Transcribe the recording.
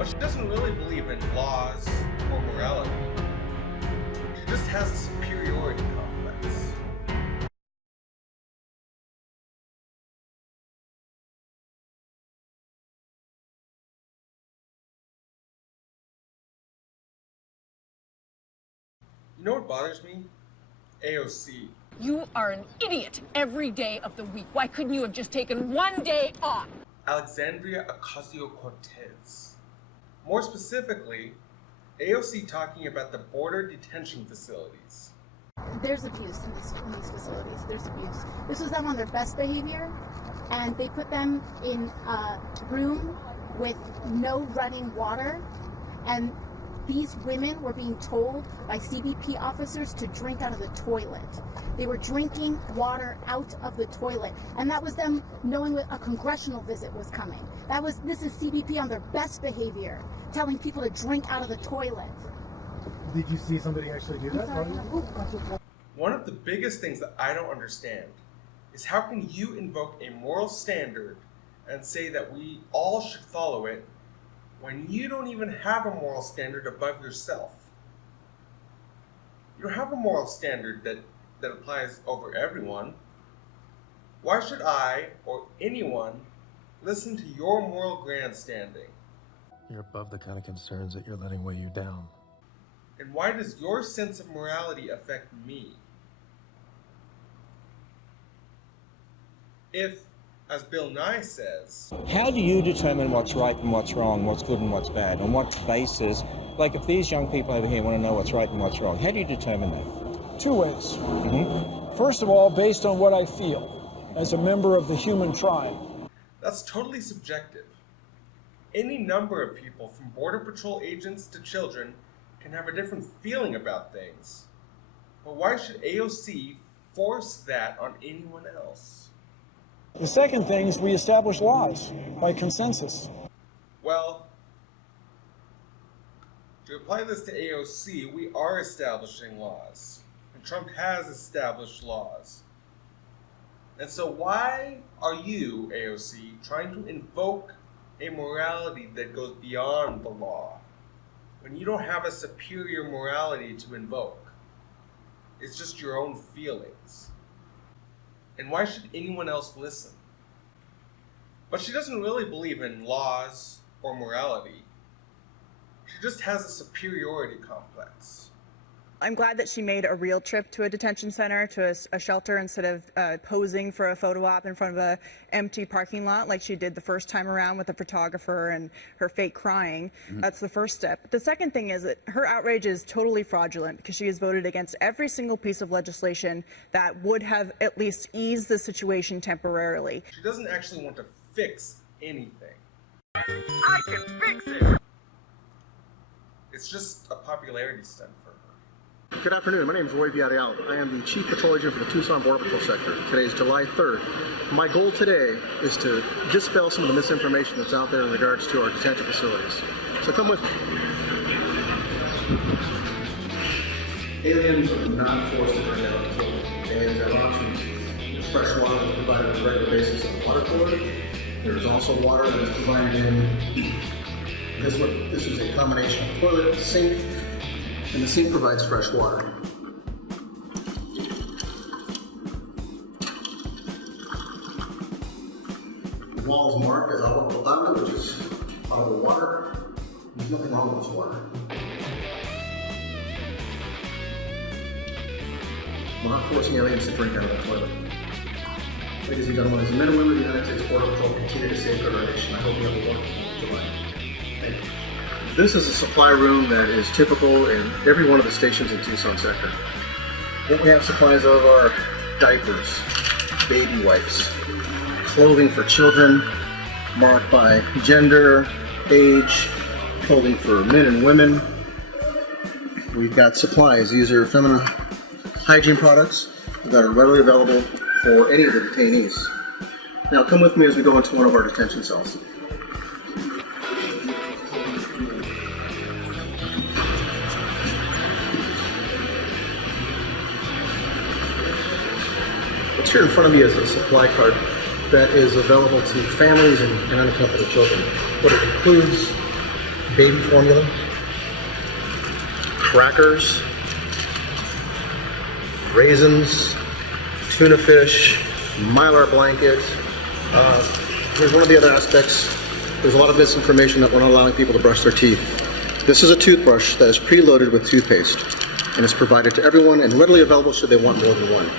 But she doesn't really believe in laws or morality. She just has a superiority complex. You know what bothers me? AOC. You are an idiot every day of the week. Why couldn't you have just taken one day off? Alexandria Ocasio-Cortez. More specifically, AOC talking about the border detention facilities. There's abuse in these facilities. There's abuse. This was them on their best behavior, and they put them in a room with no running water, and these women were being told by CBP officers to drink out of the toilet. They were drinking water out of the toilet, and that was them knowing a congressional visit was coming. This is CBP on their best behavior, telling people to drink out of the toilet. Did you see somebody actually do that? One of the biggest things that I don't understand is how can you invoke a moral standard and say that we all should follow it when you don't even have a moral standard above yourself? You don't have a moral standard that applies over everyone. Why should I or anyone listen to your moral grandstanding? You're above the kind of concerns that you're letting weigh you down. And why does your sense of morality affect me? If, as Bill Nye says, how do you determine what's right and what's wrong, what's good and what's bad? On what basis? Like if these young people over here want to know what's right and what's wrong, how do you determine that? Two ways. First of all, based on what I feel as a member of the human tribe. That's totally subjective. Any number of people, from Border Patrol agents to children, can have a different feeling about things. But why should AOC force that on anyone else? The second thing is we establish laws by consensus. Well, to apply this to AOC, we are establishing laws. And Trump has established laws. And so why are you, AOC, trying to invoke a morality that goes beyond the law when you don't have a superior morality to invoke? It's just your own feelings. And why should anyone else listen? But she doesn't really believe in laws or morality. She just has a superiority complex. I'm glad that she made a real trip to a detention center, to a shelter, instead of posing for a photo op in front of an empty parking lot like she did the first time around with the photographer and her fake crying. That's the first step. The second thing is that her outrage is totally fraudulent because she has voted against every single piece of legislation that would have at least eased the situation temporarily. She doesn't actually want to fix anything. I can fix it! It's just a popularity stunt for her. Good afternoon. My name is Roy Villarreal. I am the Chief Patrol Agent for the Tucson Border Patrol Sector. Today is July 3rd. My goal today is to dispel some of the misinformation that's out there in regards to our detention facilities. So come with me. Aliens are not forced to drink out of the toilet. Aliens have options. Fresh water is provided on a regular basis in the water cooler. There is also water that is provided in this one. This is a combination of toilet, sink, and the sink provides fresh water. The wall is marked as agua potable, which is potable water. There's nothing wrong with this water. We're not forcing aliens to drink out of the toilet. Ladies and gentlemen, as the men and women of the United States Border Patrol continue to safeguard our nation, I hope you have a wonderful July. Thank you. This is a supply room that is typical in every one of the stations in Tucson sector. What we have supplies of are diapers, baby wipes, clothing for children marked by gender, age, clothing for men and women. We've got supplies. These are feminine hygiene products that are readily available for any of the detainees. Now come with me as we go into one of our detention cells. What's here in front of me is a supply cart that is available to families and unaccompanied children. What it includes baby formula, crackers, raisins, tuna fish, Mylar blankets. Here's one of the other aspects. There's a lot of misinformation that we're not allowing people to brush their teeth. This is a toothbrush that is preloaded with toothpaste and is provided to everyone and readily available should they want more than one.